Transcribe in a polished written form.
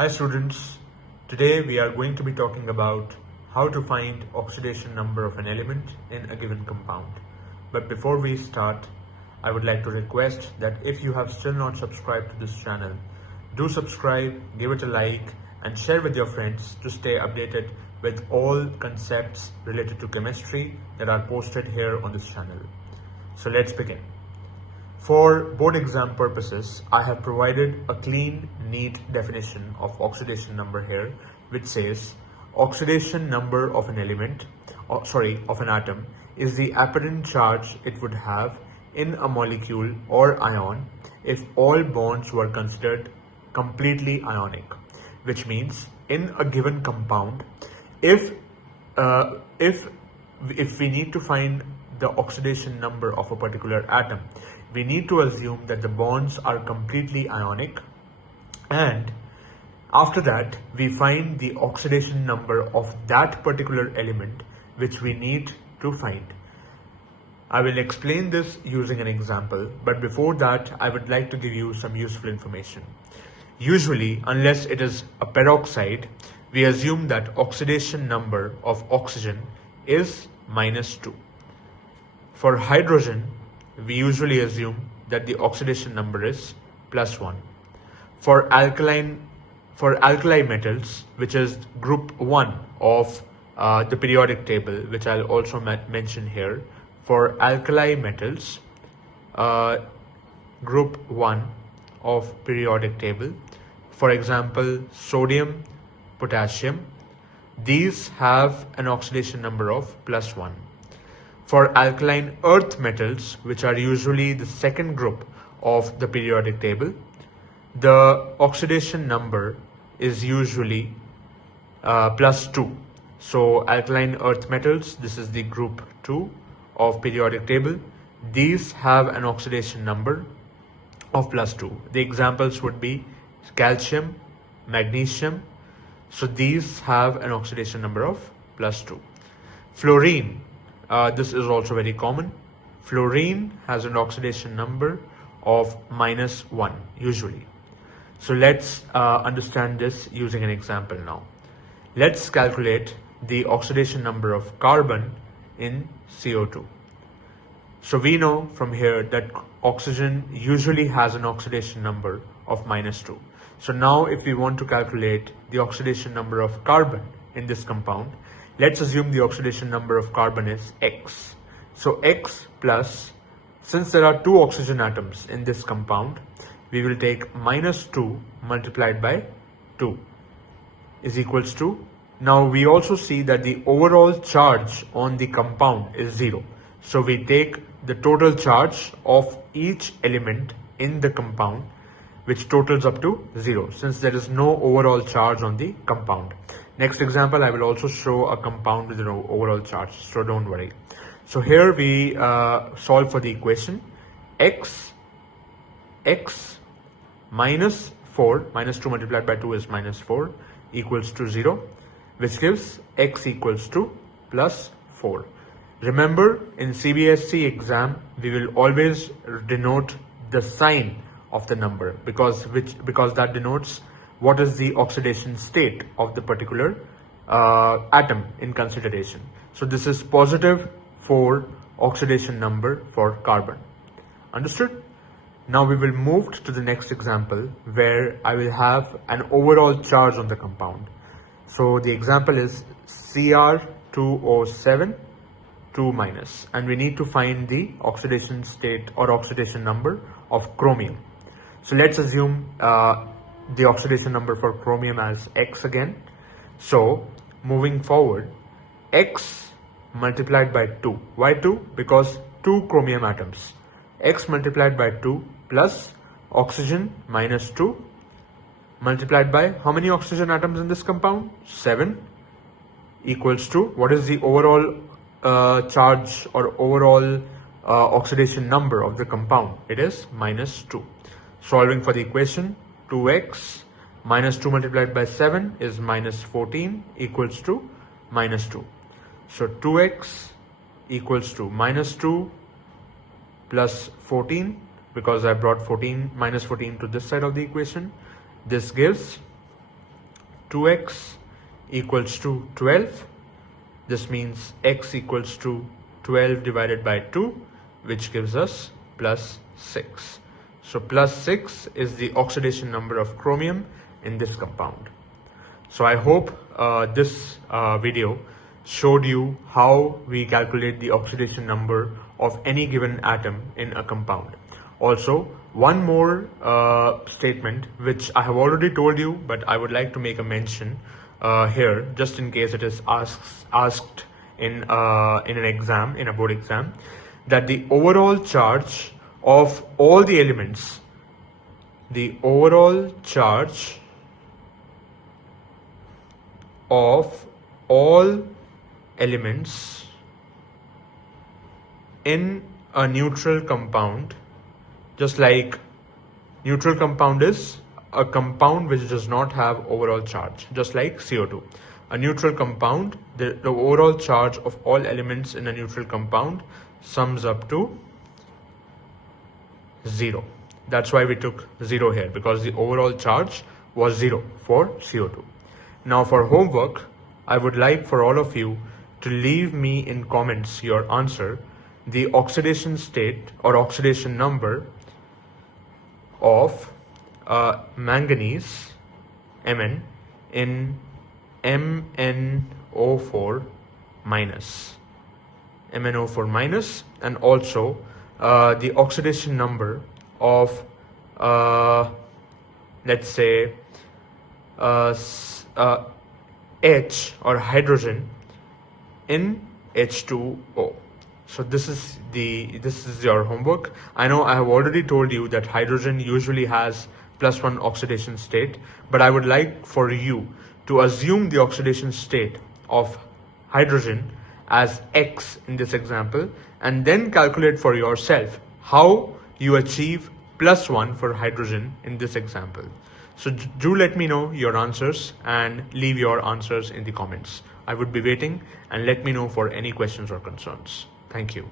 Hi students, today we are going to be talking about how to find oxidation number of an element in a given compound. But before we start, I would like to request that if you have still not subscribed to this channel, do subscribe, give it a like and share with your friends to stay updated with all concepts related to chemistry that are posted here on this channel. So let's begin. For board exam purposes, I have provided a clean, neat definition of oxidation number here, which says oxidation number of an element, of an atom, is the apparent charge it would have in a molecule or ion if all bonds were considered completely ionic, which means in a given compound, if we need to find the oxidation number of a particular atom, we need to assume that the bonds are completely ionic, and after that we find the oxidation number of that particular element which we need to find. I will explain this using an example, but before that I would like to give you some useful information. Usually, unless it is a peroxide, we assume that oxidation number of oxygen is -2. For hydrogen, we usually assume that the oxidation number is +1. For alkali metals, which is group 1 of the periodic table, which I'll also mention here, for alkali metals, group 1 of periodic table, for example, sodium, potassium, these have an oxidation number of +1. For alkaline earth metals, which are usually the second group of the periodic table, the oxidation number is usually +2. So alkaline earth metals, this is the group 2 of periodic table, these have an oxidation number of +2. The examples would be calcium, magnesium, so these have an oxidation number of +2. Fluorine, this is also very common. Fluorine has an oxidation number of -1 usually. So let's understand this using an example now. Let's calculate the oxidation number of carbon in CO2. So we know from here that oxygen usually has an oxidation number of -2. So now if we want to calculate the oxidation number of carbon in this compound, let's assume the oxidation number of carbon is X. So X plus, since there are 2 oxygen atoms in this compound, we will take -2 multiplied by 2 is equals to, now we also see that the overall charge on the compound is 0. So we take the total charge of each element in the compound, which totals up to 0, since there is no overall charge on the compound. Next example, I will also show a compound with an overall charge, so don't worry. So here we solve for the equation x minus 4, -2 multiplied by 2 is -4, equals to 0, which gives x equals to +4. Remember, in CBSE exam, we will always denote the sign of the number because that denotes what is the oxidation state of the particular atom in consideration. So this is positive for oxidation number for carbon. Understood? Now we will move to the next example where I will have an overall charge on the compound. So the example is Cr2O7 2-, and we need to find the oxidation state or oxidation number of chromium. So let's assume the oxidation number for chromium as X again. So moving forward, X multiplied by 2. Why 2? Because 2 chromium atoms. X multiplied by 2 plus oxygen -2 multiplied by how many oxygen atoms in this compound? 7, equals to, what is the overall charge or overall oxidation number of the compound? It is -2. Solving for the equation, 2x -2 multiplied by 7 is -14, equals to -2. So 2x equals to -2 plus 14, because I brought -14 to this side of the equation. This gives 2x equals to 12. This means x equals to 12 divided by 2, which gives us plus 6. So plus 6 is the oxidation number of chromium in this compound. So I hope this video showed you how we calculate the oxidation number of any given atom in a compound. Also, one more statement which I have already told you, but I would like to make a mention here, just in case it is asked in an exam, in a board exam, that the overall charge of all the elements, the overall charge of all elements in a neutral compound, just like neutral compound is a compound which does not have overall charge, just like CO2. A neutral compound, the overall charge of all elements in a neutral compound sums up to 0. That's why we took 0 here, because the overall charge was 0 for CO2. Now for homework, I would like for all of you to leave me in comments your answer, the oxidation state or oxidation number of manganese, Mn, in MnO4 minus, and also the oxidation number of let's say H or hydrogen in H2O. So this is your homework. I know I have already told you that hydrogen usually has +1 oxidation state, but I would like for you to assume the oxidation state of hydrogen as X in this example, and then calculate for yourself how you achieve +1 for hydrogen in this example. So do let me know your answers and leave your answers in the comments. I would be waiting, and let me know for any questions or concerns. Thank you.